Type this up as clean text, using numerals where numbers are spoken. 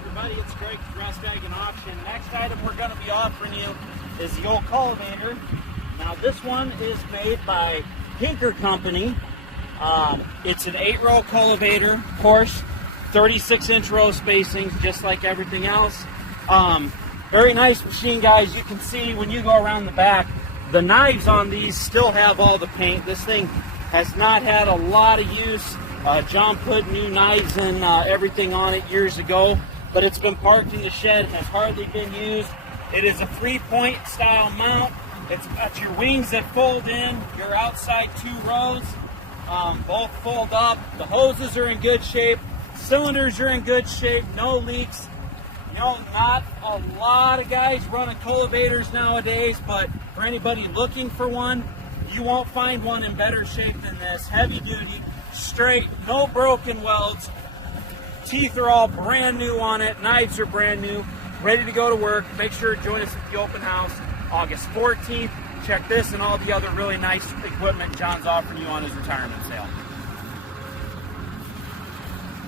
everybody, it's Greg with R.E.S.T Auction. Next item we're going to be offering you is the old cultivator. Now this one is made by Hiniker Company. It's an 8-row cultivator, of course, 36-inch row spacing, just like everything else. Very nice machine, guys. You can see when you go around the back, the knives on these still have all the paint. This thing has not had a lot of use. John put new knives and everything on it years ago, but it's been parked in the shed, has hardly been used. It is a 3-point style mount. It's got your wings that fold in, your outside 2 rows, both fold up. The hoses are in good shape, cylinders are in good shape, no leaks. You know, not a lot of guys running cultivators nowadays, but for anybody looking for one, you won't find one in better shape than this. Heavy duty, straight, no broken welds. Teeth are all brand new on it. Knives are brand new, ready to go to work. Make sure to join us at the open house August 14th. Check this and all the other really nice equipment John's offering you on his retirement sale.